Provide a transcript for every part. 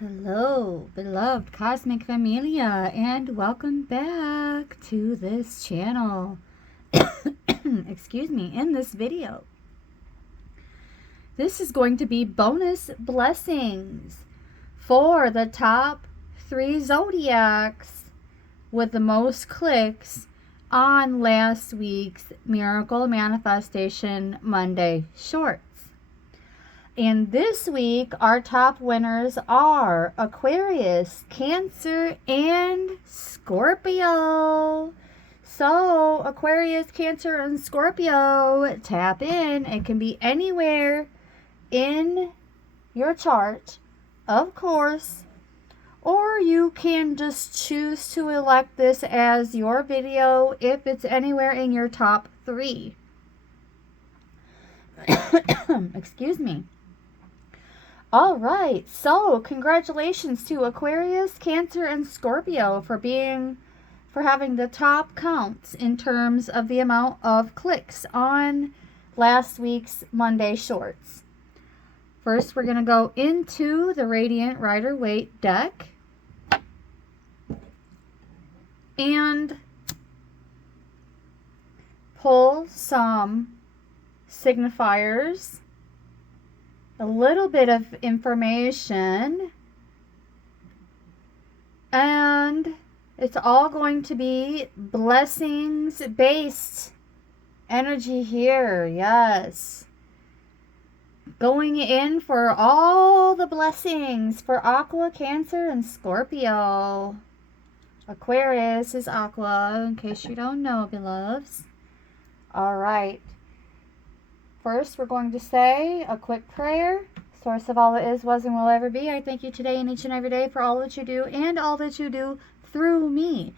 Hello, beloved cosmic familia, and welcome back to this channel. Excuse me, in this video. This is going to be bonus blessings for the top 3 zodiacs with the most clicks on last week's Miracle Manifestation Monday short. And this week, our top winners are Aquarius, Cancer, and Scorpio. So, Aquarius, Cancer, and Scorpio, tap in. It can be anywhere in your chart, of course. Or you can just choose to elect this as your video if it's anywhere in your top 3. Excuse me. All right, so congratulations to Aquarius, Cancer, and Scorpio for having the top counts in terms of the amount of clicks on last week's Monday shorts. First, we're going to go into the Radiant Rider-Waite deck and pull some signifiers, a little bit of information, and it's all going to be blessings based energy here. Yes, going in for all the blessings for Aqua, Cancer, and Scorpio. Aquarius is Aqua, in case you don't know, beloveds. All right. First, we're going to say a quick prayer. Source of all that is, was, and will ever be. I thank you today and each and every day for all that you do and all that you do through me.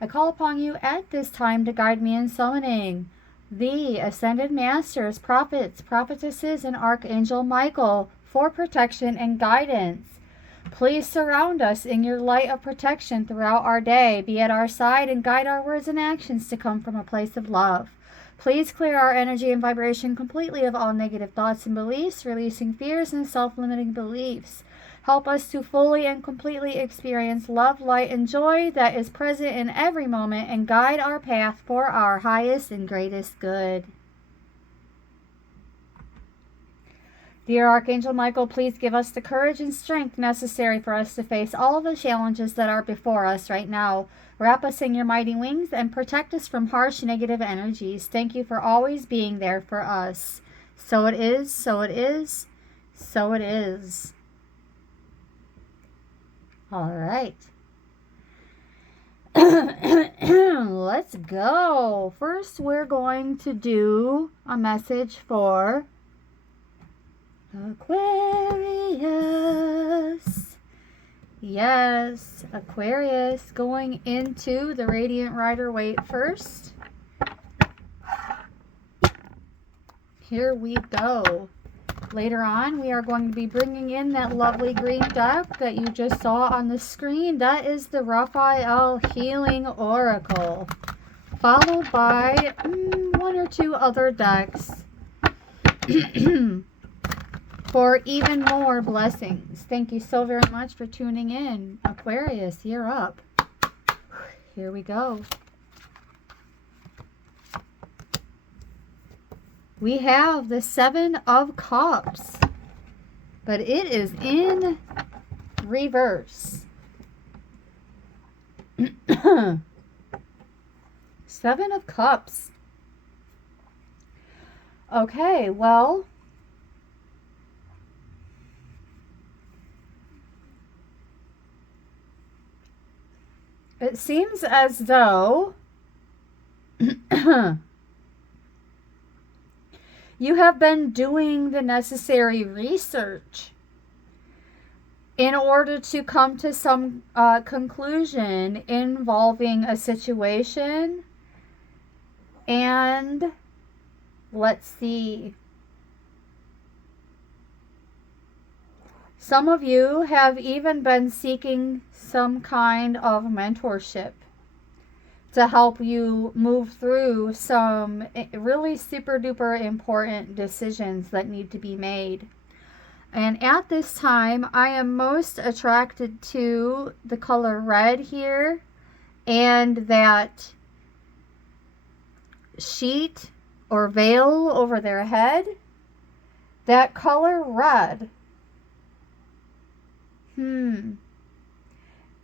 I call upon you at this time to guide me in summoning the Ascended Masters, Prophets, Prophetesses, and Archangel Michael for protection and guidance. Please surround us in your light of protection throughout our day. Be at our side and guide our words and actions to come from a place of love. Please clear our energy and vibration completely of all negative thoughts and beliefs, releasing fears and self-limiting beliefs. Help us to fully and completely experience love, light, and joy that is present in every moment and guide our path for our highest and greatest good. Dear Archangel Michael, please give us the courage and strength necessary for us to face all of the challenges that are before us right now. Wrap us in your mighty wings and protect us from harsh negative energies. Thank you for always being there for us. So it is, so it is, so it is. All right. Let's go. First, we're going to do a message for Aquarius. Yes, Aquarius, going into the Radiant Rider-Waite first. Here we go. Later on, we are going to be bringing in that lovely green deck that you just saw on the screen. That is the Raphael Healing Oracle, followed by 1 or 2 other decks for even more blessings. Thank you so very much for tuning in. Aquarius, you're up. Here we go. We have the 7 of Cups, but it is in reverse. 7 of Cups. Okay, well, it seems as though you have been doing the necessary research in order to come to some conclusion involving a situation. And let's see. Some of you have even been seeking some kind of mentorship to help you move through some really super duper important decisions that need to be made. And at this time, I am most attracted to the color red here and that sheet or veil over their head. That color red.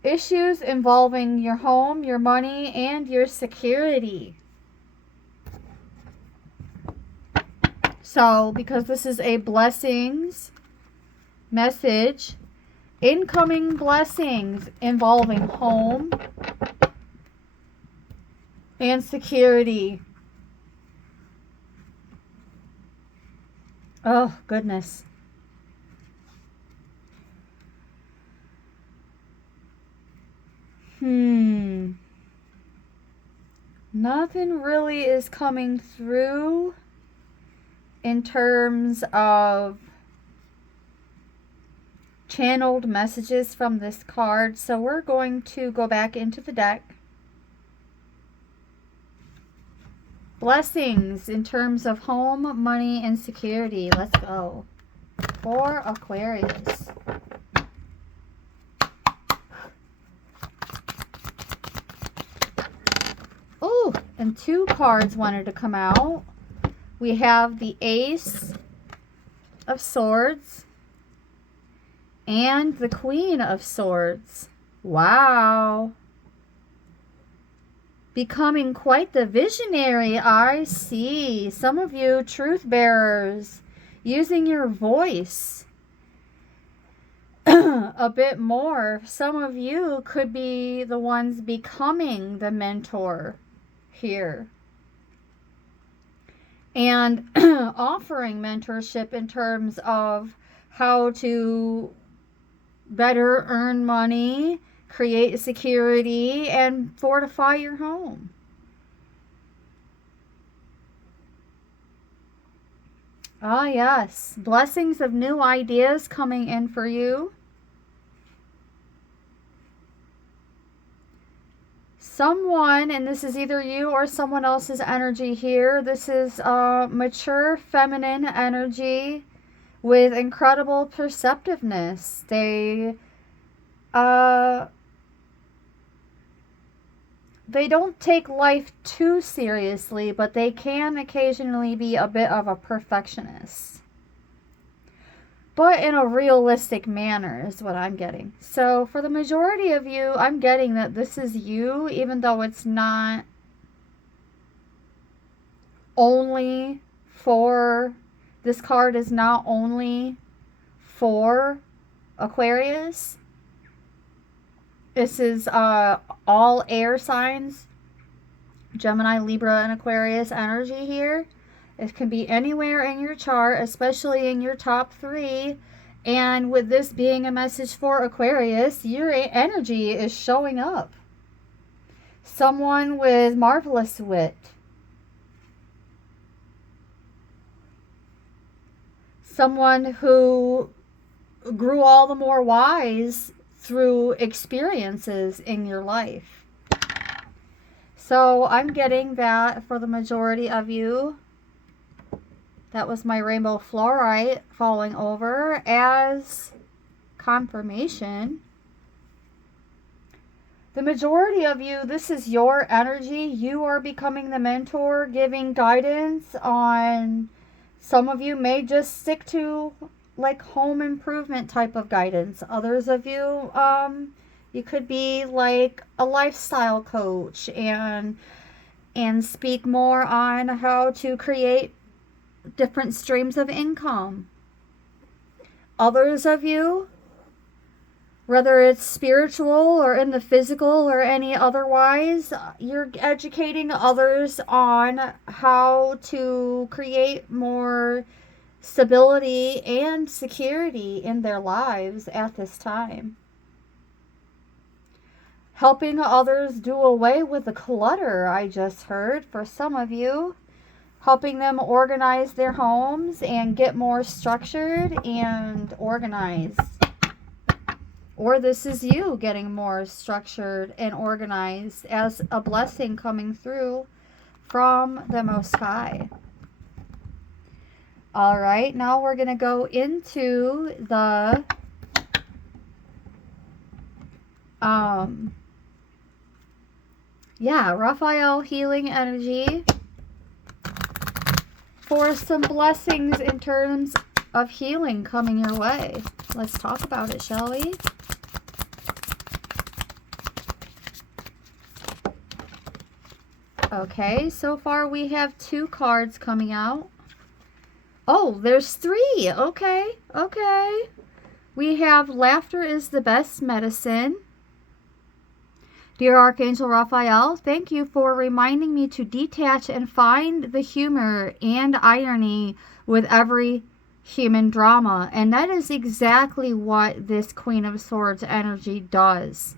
Issues involving your home, your money, and your security. So, because this is a blessings message, incoming blessings involving home and security. Oh, goodness. Nothing really is coming through in terms of channeled messages from this card. So we're going to go back into the deck. Blessings in terms of home, money, and security. Let's go. For Aquarius. Oh, and 2 cards wanted to come out. We have the Ace of Swords and the Queen of Swords. Wow. Becoming quite the visionary, I see. Some of you truth bearers using your voice a bit more. Some of you could be the ones becoming the mentor here. And offering mentorship in terms of how to better earn money, create security, and fortify your home. Ah, yes. Blessings of new ideas coming in for you. Someone, and this is either you or someone else's energy here. This is mature feminine energy with incredible perceptiveness. They don't take life too seriously, but they can occasionally be a bit of a perfectionist. But in a realistic manner is what I'm getting. So for the majority of you, I'm getting that this is you, even though it's not only for, this card is not only for Aquarius. This is all air signs, Gemini, Libra, and Aquarius energy here. It can be anywhere in your chart, especially in your top 3. And with this being a message for Aquarius, your energy is showing up. Someone with marvelous wit. Someone who grew all the more wise through experiences in your life. So I'm getting that for the majority of you. That was my rainbow fluorite falling over as confirmation. The majority of you, this is your energy. You are becoming the mentor, giving guidance on, some of you may just stick to like home improvement type of guidance. Others of you, you could be like a lifestyle coach and speak more on how to create different streams of income. Others of you, whether it's spiritual or in the physical or any otherwise, you're educating others on how to create more stability and security in their lives at this time. Helping others do away with the clutter, I just heard, for some of you. Helping them organize their homes and get more structured and organized. Or this is you getting more structured and organized as a blessing coming through from the Most High. All right, now we're going to go into the Raphael healing energy for some blessings in terms of healing coming your way. Let's talk about it, shall we? Okay, so far we have 2 cards coming out. Oh, there's 3. Okay, okay. We have laughter is the best medicine. Dear Archangel Raphael, thank you for reminding me to detach and find the humor and irony with every human drama. And that is exactly what this Queen of Swords energy does.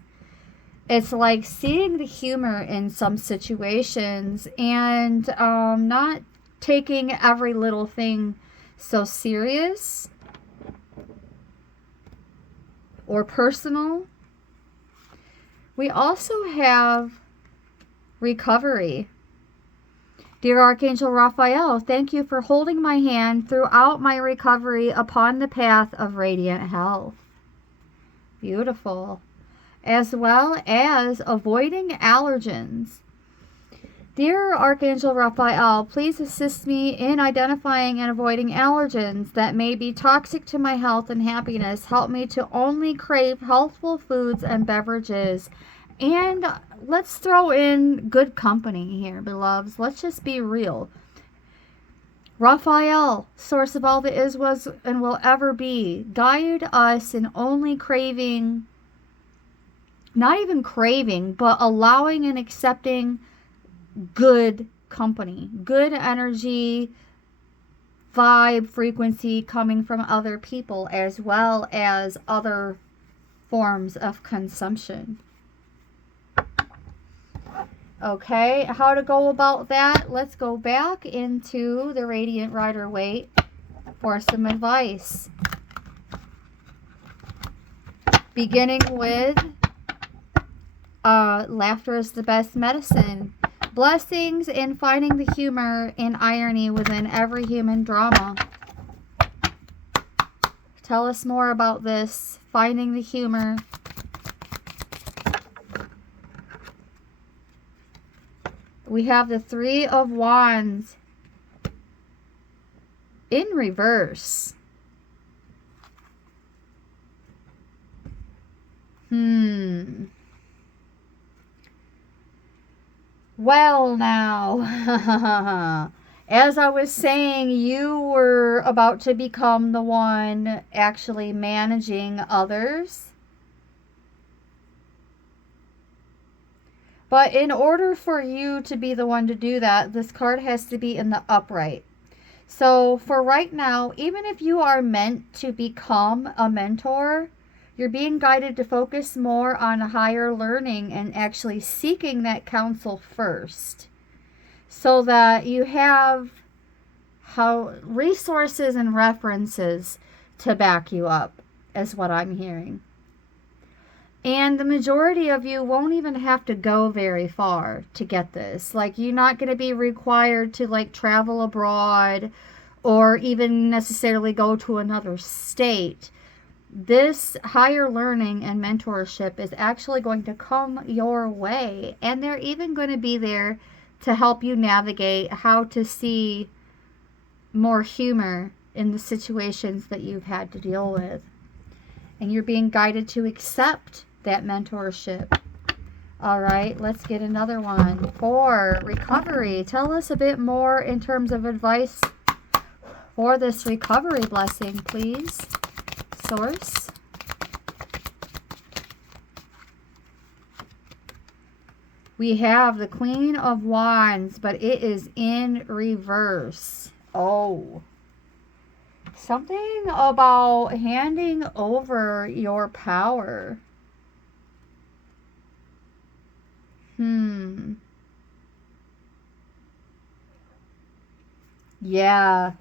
It's like seeing the humor in some situations and not taking every little thing so serious or personal. We also have recovery. Dear Archangel Raphael, thank you for holding my hand throughout my recovery upon the path of radiant health. Beautiful. As well as avoiding allergens. Dear Archangel Raphael, please assist me in identifying and avoiding allergens that may be toxic to my health and happiness. Help me to only crave healthful foods and beverages. And let's throw in good company here, beloveds. Let's just be real. Raphael, source of all that is, was, and will ever be, guide us in only craving, not even craving, but allowing and accepting good company, good energy, vibe, frequency coming from other people, as well as other forms of consumption. Okay, how to go about that? Let's go back into the Radiant Rider-Waite for some advice. Beginning with laughter is the best medicine. Blessings in finding the humor and irony within every human drama. Tell us more about this. Finding the humor. We have the 3 of Wands in reverse. Well, now, as I was saying, you were about to become the one actually managing others. But in order for you to be the one to do that, this card has to be in the upright. So for right now, even if you are meant to become a mentor, you're being guided to focus more on higher learning and actually seeking that counsel first, so that you have resources and references to back you up, is what I'm hearing. And the majority of you won't even have to go very far to get this. Like, you're not going to be required to, like, travel abroad or even necessarily go to another state. This higher learning and mentorship is actually going to come your way. And they're even going to be there to help you navigate how to see more humor in the situations that you've had to deal with. And you're being guided to accept that mentorship. All right, let's get another one for recovery. Tell us a bit more in terms of advice for this recovery blessing, please, source. We have the Queen of Wands, but it is in reverse. Oh, something about handing over your power. Yeah.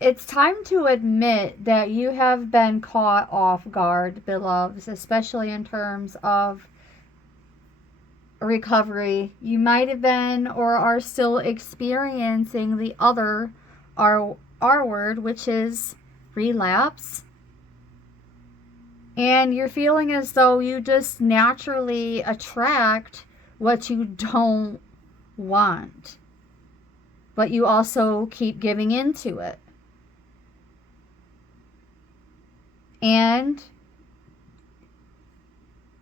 It's time to admit that you have been caught off guard, beloveds, especially in terms of recovery, you might have been or are still experiencing the other R word, which is relapse. And you're feeling as though you just naturally attract what you don't want, but you also keep giving into it. And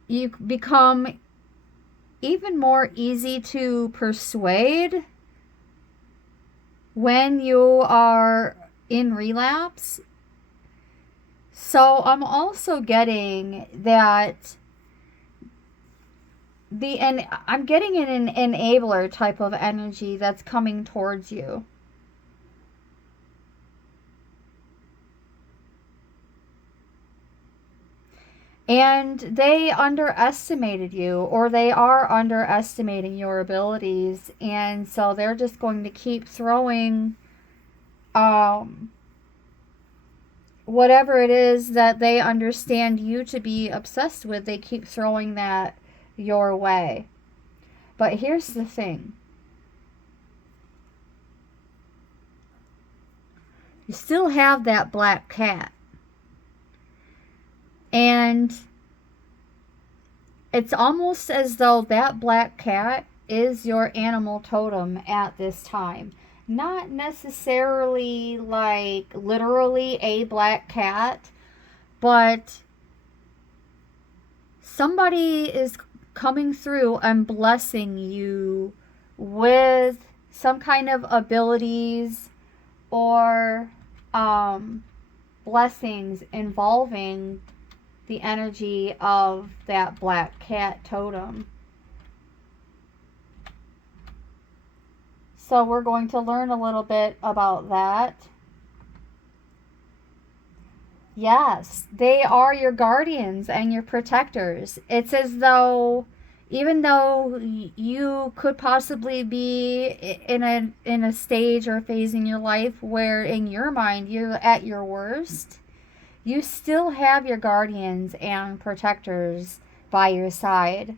you become even more easy to persuade when you are in relapse. So I'm also getting that I'm getting an enabler type of energy that's coming towards you. And they underestimated you, or they are underestimating your abilities, and so they're just going to keep throwing whatever it is that they understand you to be obsessed with, they keep throwing that your way. But here's the thing. You still have that black cat. And it's almost as though that black cat is your animal totem at this time. Not necessarily like literally a black cat, but somebody is coming through and blessing you with some kind of abilities or blessings involving the energy of that black cat totem. So we're going to learn a little bit about that. Yes, they are your guardians and your protectors. It's as though, even though you could possibly be in a stage or phase in your life where in your mind you're at your worst, you still have your guardians and protectors by your side.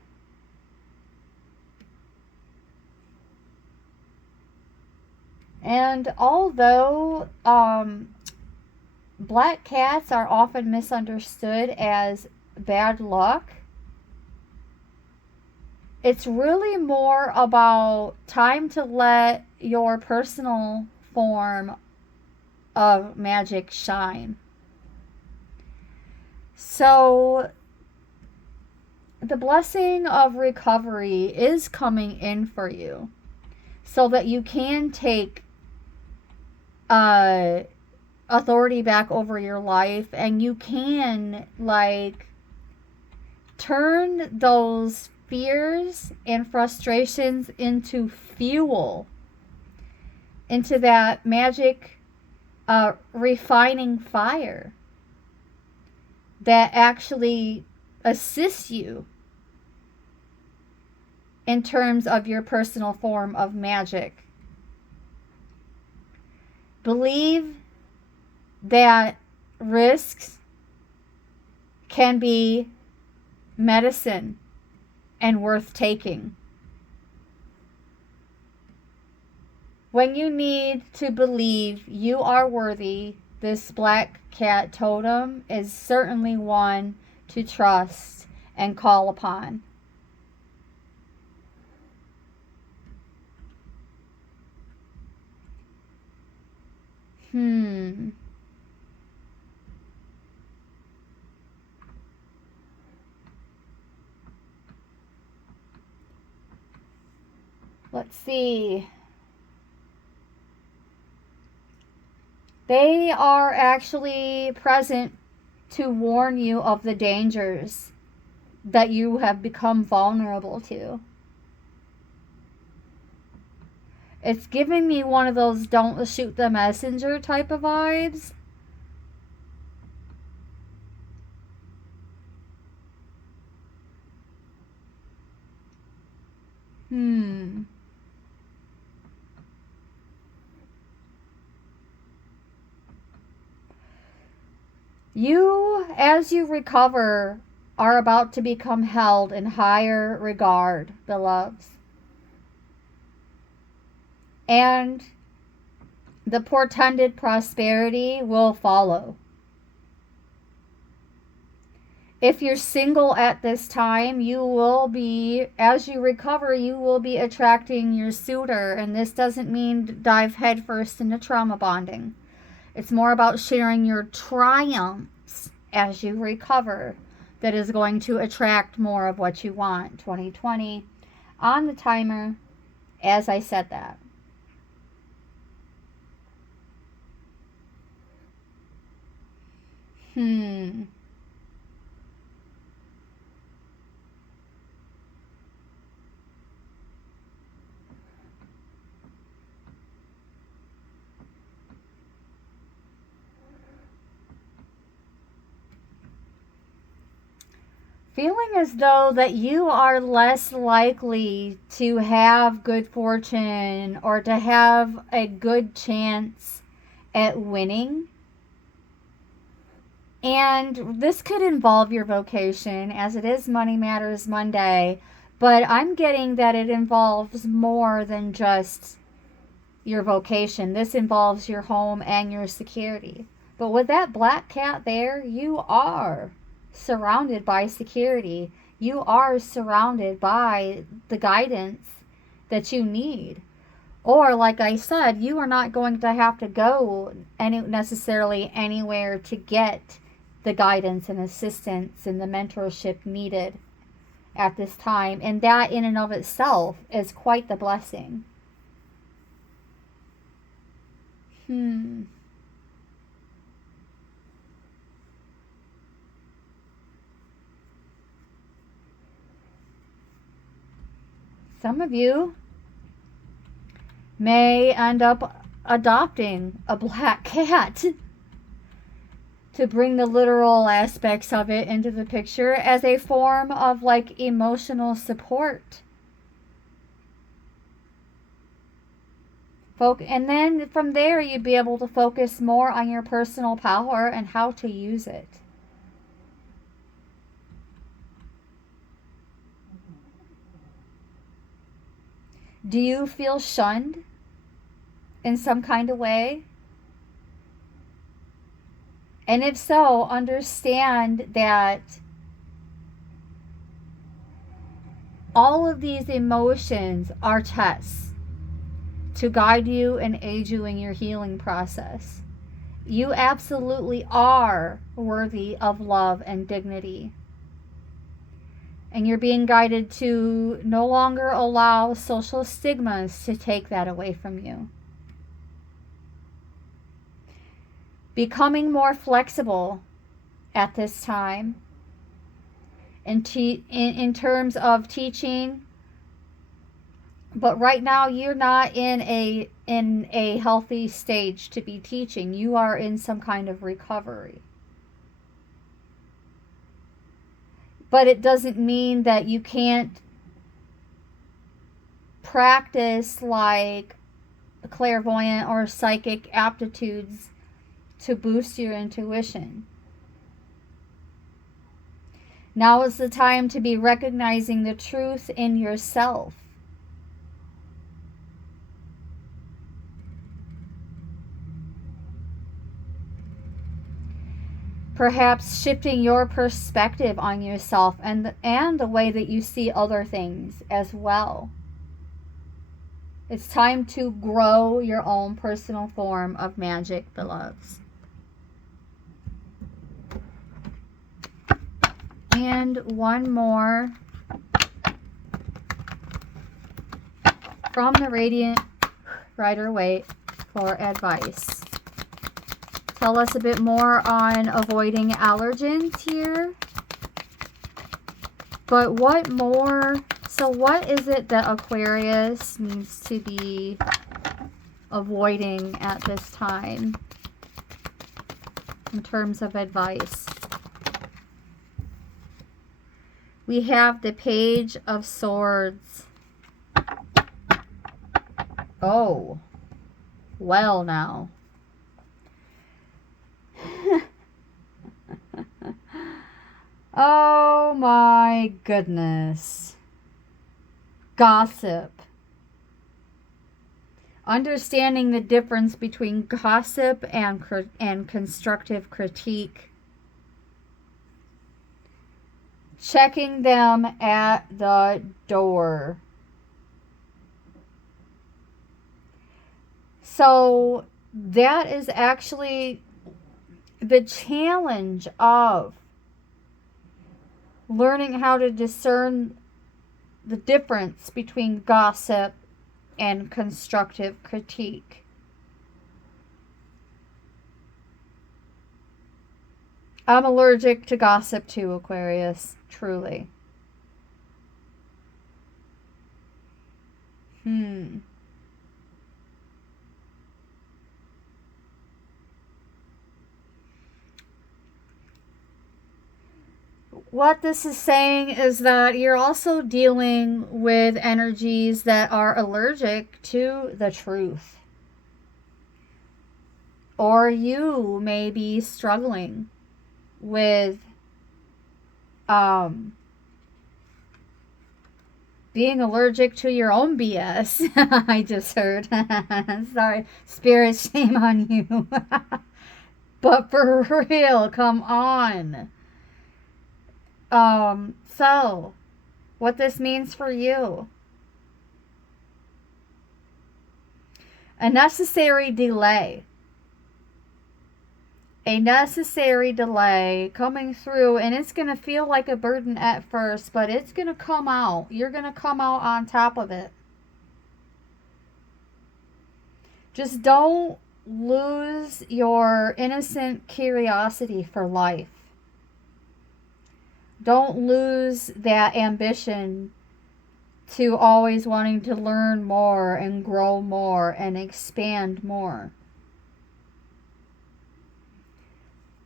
And although black cats are often misunderstood as bad luck, it's really more about time to let your personal form of magic shine. So the blessing of recovery is coming in for you so that you can take authority back over your life, and you can like turn those fears and frustrations into fuel, into that magic refining fire that actually assists you in terms of your personal form of magic. Believe that risks can be medicine and worth taking. When you need to believe you are worthy, this black cat totem is certainly one to trust and call upon. Let's see. They are actually present to warn you of the dangers that you have become vulnerable to. It's giving me one of those don't shoot the messenger type of vibes. You, as you recover, are about to become held in higher regard, beloveds. And the portended prosperity will follow. If you're single at this time, you will be, as you recover, you will be attracting your suitor. And this doesn't mean dive headfirst into trauma bonding. It's more about sharing your triumphs as you recover that is going to attract more of what you want. 2020 on the timer as I said that. Feeling as though that you are less likely to have good fortune or to have a good chance at winning. And this could involve your vocation, as it is Money Matters Monday, but I'm getting that it involves more than just your vocation. This involves your home and your security. But with that black cat there, you are surrounded by security. You are surrounded by the guidance that you need. Or, like I said, you are not going to have to go necessarily anywhere to get the guidance and assistance and the mentorship needed at this time. And that in and of itself is quite the blessing. Some of you may end up adopting a black cat to bring the literal aspects of it into the picture as a form of like emotional support. And then from there you'd be able to focus more on your personal power and how to use it. Do you feel shunned in some kind of way? And if so, understand that all of these emotions are tests to guide you and aid you in your healing process. You absolutely are worthy of love and dignity. And you're being guided to no longer allow social stigmas to take that away from you. Becoming more flexible at this time in terms of teaching. But right now you're not in a healthy stage to be teaching. You are in some kind of recovery. But it doesn't mean that you can't practice like clairvoyant or psychic aptitudes to boost your intuition. Now is the time to be recognizing the truth in yourself. Perhaps shifting your perspective on yourself and the way that you see other things as well. It's time to grow your own personal form of magic, beloveds. And one more from the Radiant Rider-Waite for advice. Tell us a bit more on avoiding allergens here. But what more? So what is it that Aquarius needs to be avoiding at this time in terms of advice? We have the Page of Swords. Oh, well now. Oh Oh my goodness. Gossip. Understanding the difference between gossip and constructive critique. Checking them at the door. So that is actually the challenge of learning how to discern the difference between gossip and constructive critique. I'm allergic to gossip too, Aquarius, truly. What this is saying is that you're also dealing with energies that are allergic to the truth. Or you may be struggling with being allergic to your own BS. I just heard. Sorry, spirit, shame on you. But for real, come on. So, what this means for you. A necessary delay. A necessary delay coming through, and it's going to feel like a burden at first, but it's going to come out. You're going to come out on top of it. Just don't lose your innocent curiosity for life. Don't lose that ambition to always wanting to learn more and grow more and expand more.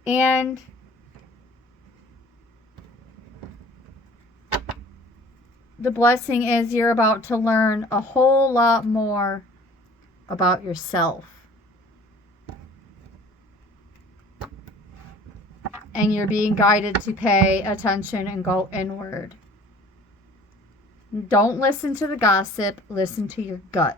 And the blessing is you're about to learn a whole lot more about yourself. And you're being guided to pay attention and go inward. Don't listen to the gossip. Listen to your gut.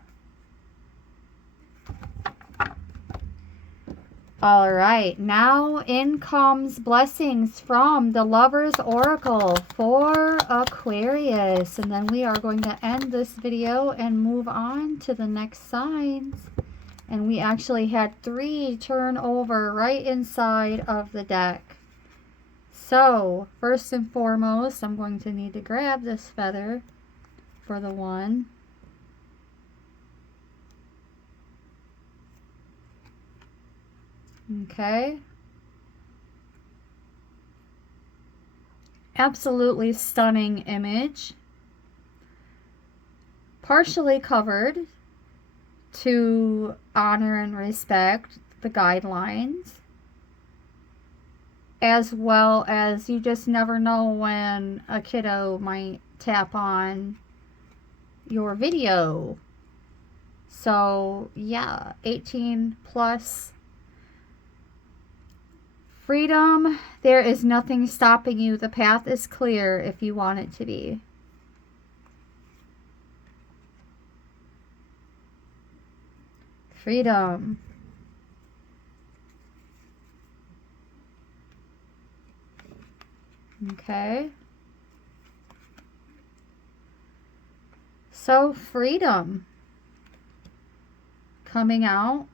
All right. Now in comes blessings from the Lover's Oracle for Aquarius. And then we are going to end this video and move on to the next signs. And we actually had 3 turn over right inside of the deck. So, first and foremost, I'm going to need to grab this feather for the one. Okay. Absolutely stunning image. Partially covered to honor and respect the guidelines. As well as you just never know when a kiddo might tap on your video. So yeah, 18 plus. Freedom, there is nothing stopping you. The path is clear if you want it to be. Freedom. Okay. So freedom coming out.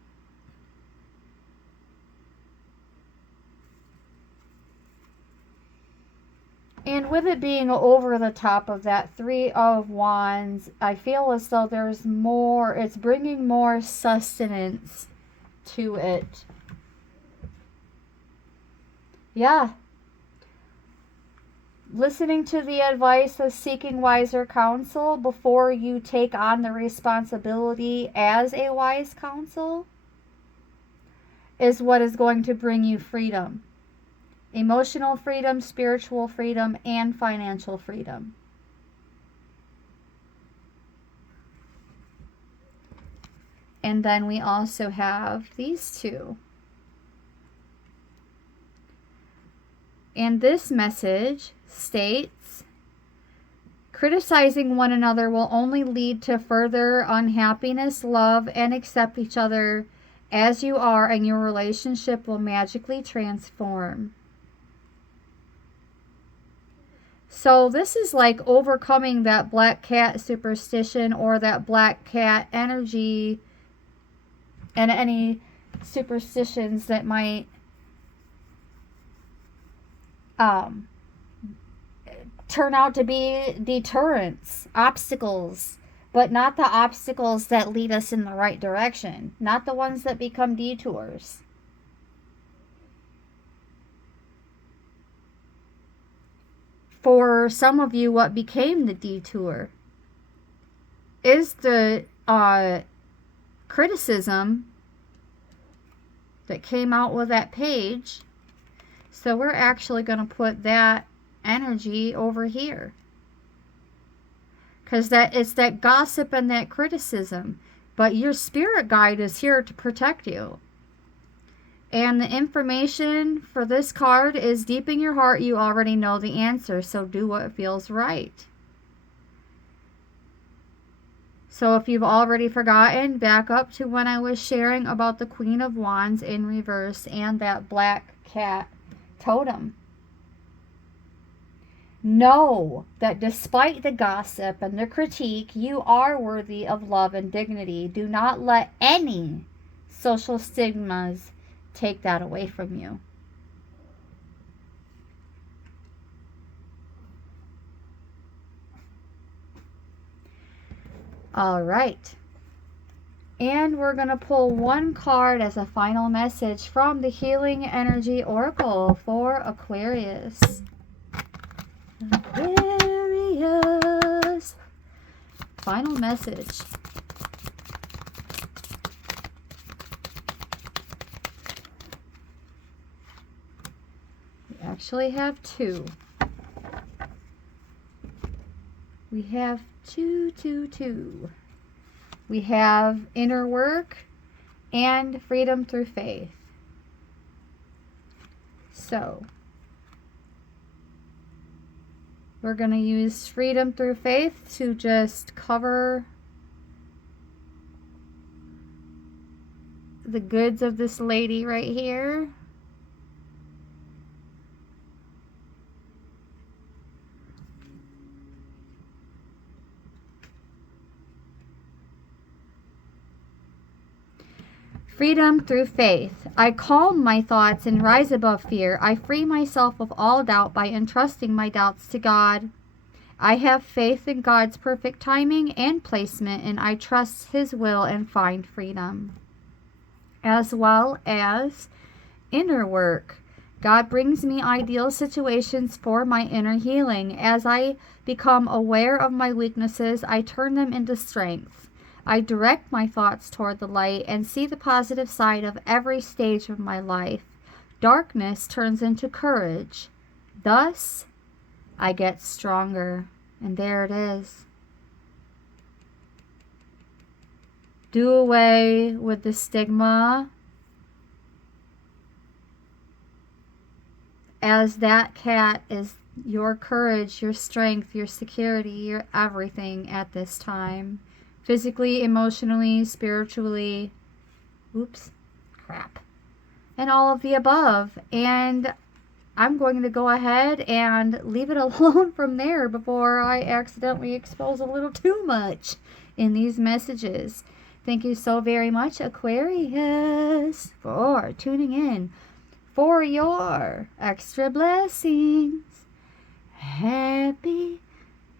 And with it being over the top of that 3 of Wands, I feel as though there's more, it's bringing more sustenance to it. Yeah. Listening to the advice of seeking wiser counsel before you take on the responsibility as a wise counsel is what is going to bring you freedom. Emotional freedom, spiritual freedom, and financial freedom. And then we also have these 2. And this message states, criticizing one another will only lead to further unhappiness. Love and accept each other as you are, and your relationship will magically transform. So this is like overcoming that black cat superstition or that black cat energy and any superstitions that might turn out to be deterrents, obstacles, but not the obstacles that lead us in the right direction, not the ones that become detours. For some of you, what became the detour is the criticism that came out with that page. So we're actually going to put that energy over here, because it's that gossip and that criticism. But your spirit guide is here to protect you. And the information for this card is deep in your heart. You already know the answer, so do what feels right. So if you've already forgotten, back up to when I was sharing about the Queen of Wands in reverse and that black cat totem. Know that despite the gossip and the critique, you are worthy of love and dignity. Do not let any social stigmas take that away from you. All right. And we're going to pull one card as a final message from the Healing Energy Oracle for Aquarius. Aquarius. Final message. We actually have two. We have two. We have inner work and freedom through faith. So we're going to use freedom through faith to just cover the goods of this lady right here. Freedom through faith. I calm my thoughts and rise above fear. I free myself of all doubt by entrusting my doubts to God. I have faith in God's perfect timing and placement, and I trust His will and find freedom. As well as inner work. God brings me ideal situations for my inner healing. As I become aware of my weaknesses, I turn them into strength. I direct my thoughts toward the light and see the positive side of every stage of my life. Darkness turns into courage. Thus, I get stronger. And there it is. Do away with the stigma. As that cat is your courage, your strength, your security, your everything at this time. Physically, emotionally, spiritually, and all of the above. And I'm going to go ahead and leave it alone from there before I accidentally expose a little too much in these messages. Thank you so very much, Aquarius, for tuning in for your extra blessings. Happy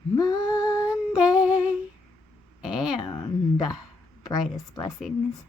Monday. And brightest blessings.